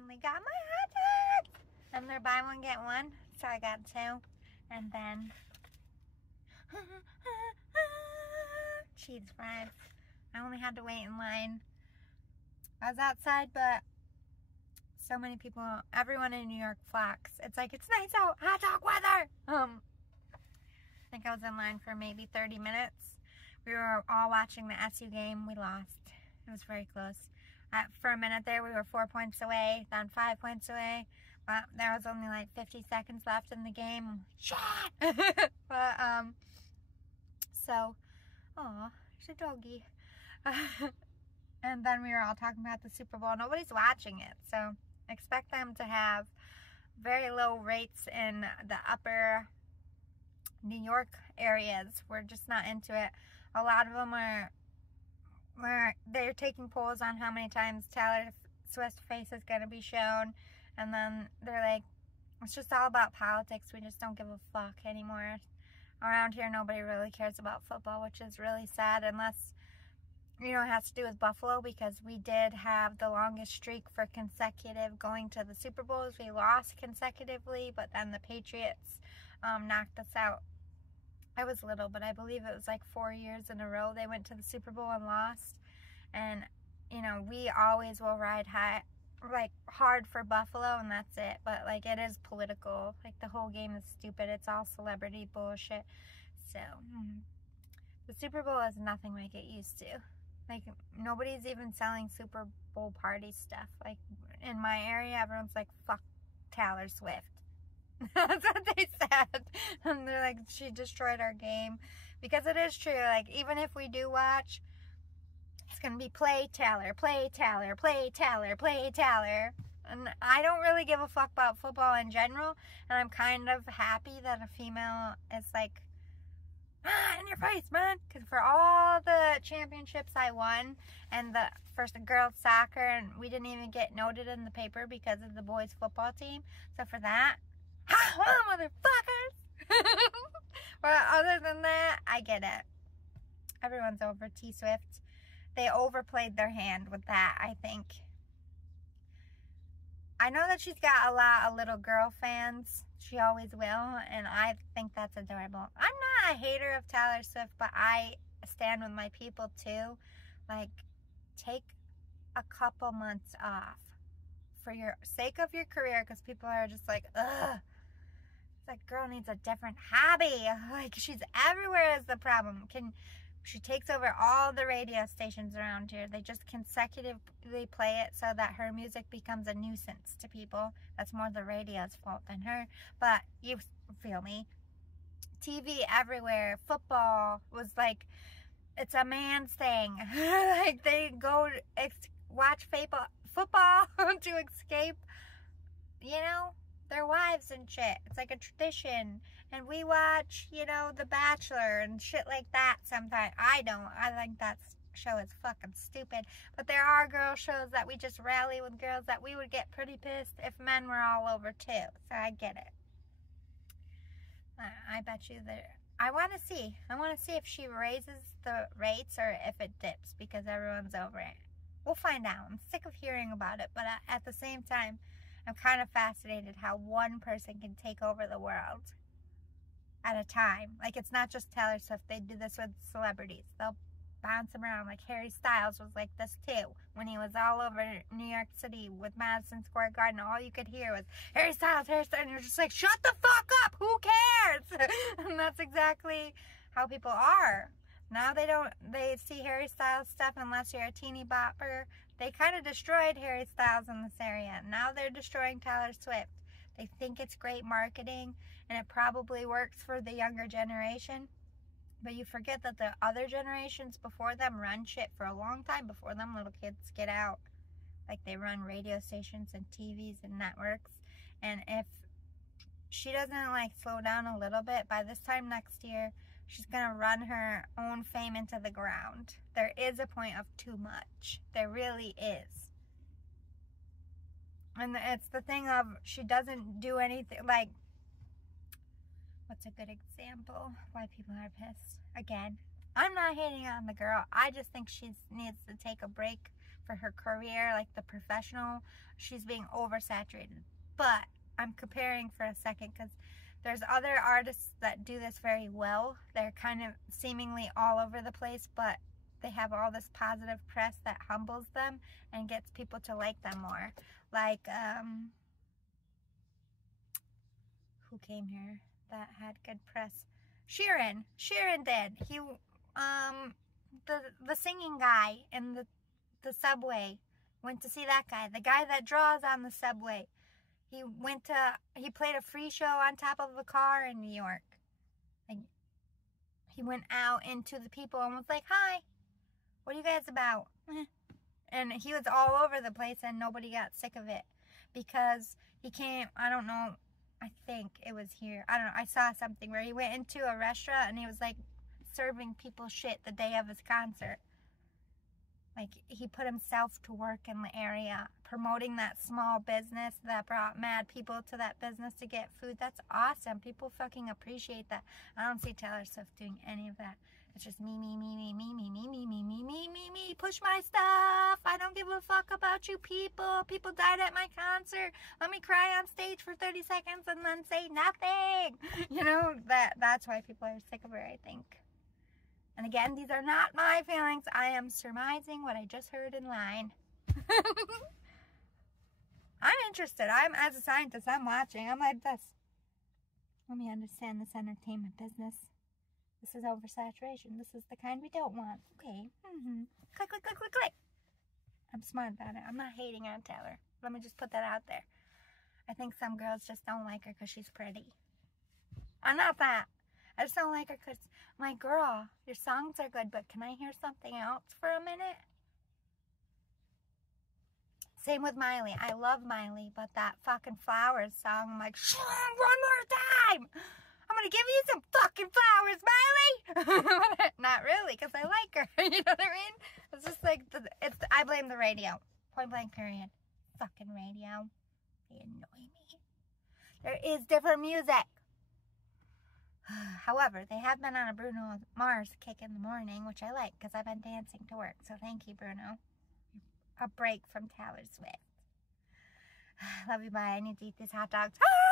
finally got my hot dogs. And they're buy one, get one. So I got two. And then cheese fries. I only had to wait in line. I was outside, but so many people, everyone in New York flocks. It's like, it's nice out, hot dog weather. I think I was in line for maybe 30 minutes. We were all watching the SU game. We lost. It was very close. For a minute there, we were 4 points away, then 5 points away. But there was only like 50 seconds left in the game. Shit! But, so, oh, she's a doggy. And then we were all talking about the Super Bowl. Nobody's watching it, so expect them to have very low rates in the upper New York areas. We're just not into it. A lot of them they're taking polls on how many times Taylor Swift's face is going to be shown, and then they're like, it's just all about politics. We just don't give a fuck anymore. Around here, nobody really cares about football, which is really sad, unless, you know, it has to do with Buffalo, because we did have the longest streak for consecutive going to the Super Bowls. We lost consecutively, but then the Patriots knocked us out. I was little, but I believe it was like 4 years in a row they went to the Super Bowl and lost. And, you know, we always will ride high, like, hard for Buffalo, and that's it. But, like, it is political. Like, the whole game is stupid. It's all celebrity bullshit. So, the Super Bowl is nothing like it used to. Like, nobody's even selling Super Bowl party stuff. Like, in my area, everyone's like, fuck Taylor Swift. That's what they said. And they're like, she destroyed our game. Because it is true. Like, even if we do watch, it's going to be play Taylor, play Taylor, play Taylor, play Taylor. And I don't really give a fuck about football in general. And I'm kind of happy that a female is like, in your face, man. Because for all the championships I won, and the first girls soccer, and we didn't even get noted in the paper because of the boys football team. So for that, ha, motherfuckers. But other than that, I get it. Everyone's over T Swift. They overplayed their hand with that, I think. I know that she's got a lot of little girl fans. She always will, and I think that's adorable. I'm not a hater of Taylor Swift, but I stand with my people too. Like, take a couple months off for your sake of your career, because people are just like, ugh. That girl needs a different hobby. Like, she's everywhere is the problem. She takes over all the radio stations around here. They just consecutively play it so that her music becomes a nuisance to people. That's more the radio's fault than her. But you feel me. TV everywhere. Football was like, it's a man's thing. Like, they go watch football to escape, you know, their wives and shit. It's like a tradition. And we watch, you know, The Bachelor and shit like that sometimes. I don't. I think that show is fucking stupid. But there are girl shows that we just rally with girls that we would get pretty pissed if men were all over too. So I get it. I bet you that. I want to see. I want to see if she raises the rates or if it dips because everyone's over it. We'll find out. I'm sick of hearing about it. But at the same time, I'm kind of fascinated how one person can take over the world at a time. Like, it's not just Taylor Swift. They do this with celebrities. They'll bounce them around. Like, Harry Styles was like this too. When he was all over New York City with Madison Square Garden, all you could hear was, Harry Styles, Harry Styles. And you're just like, shut the fuck up. Who cares? And that's exactly how people are. Now they see Harry Styles stuff unless you're a teeny bopper. They kind of destroyed Harry Styles in this area. Now they're destroying Taylor Swift. They think it's great marketing, and it probably works for the younger generation. But you forget that the other generations before them run shit for a long time before them little kids get out. Like, they run radio stations and TVs and networks. And if she doesn't, like, slow down a little bit, by this time next year, she's going to run her own fame into the ground. There is a point of too much. There really is. And it's the thing of, she doesn't do anything, like, what's a good example? Why people are pissed. Again, I'm not hating on the girl. I just think she needs to take a break for her career, like the professional, she's being oversaturated. But I'm comparing for a second because there's other artists that do this very well. They're kind of seemingly all over the place, but they have all this positive press that humbles them and gets people to like them more. Like, who came here that had good press? Sheeran did. He, the singing guy in the subway, went to see that guy. The guy that draws on the subway. He played a free show on top of a car in New York. Like, he went out into the people and was like, hi, what are you guys about? And he was all over the place and nobody got sick of it. Because he came, I don't know, I think it was here. I don't know, I saw something where he went into a restaurant and he was like serving people shit the day of his concert. Like, he put himself to work in the area, promoting that small business that brought mad people to that business to get food. That's awesome. People fucking appreciate that. I don't see Taylor Swift doing any of that. It's just me. Push my stuff. I don't give a fuck about you people. People died at my concert. Let me cry on stage for 30 seconds and then say nothing. You know, that's why people are sick of her, I think. And again, these are not my feelings. I am surmising what I just heard in line. I'm interested. As a scientist, I'm watching. I'm like this. Let me understand this entertainment business. This is oversaturation. This is the kind we don't want. Okay. Click, click, click, click, click. I'm smart about it. I'm not hating on Taylor. Let me just put that out there. I think some girls just don't like her because she's pretty. I'm not that. I just don't like her because, my girl, your songs are good, but can I hear something else for a minute? Same with Miley. I love Miley, but that fucking Flowers song, I'm like, one more time! I'm gonna give you some fucking flowers, Miley! Not really, because I like her. You know what I mean? It's just like, I blame the radio. Point blank period. Fucking radio. They annoy me. There is different music. However, they have been on a Bruno Mars kick in the morning, which I like because I've been dancing to work. So thank you, Bruno. A break from Taylor Swift. Love you, bye. I need to eat these hot dogs. Ah!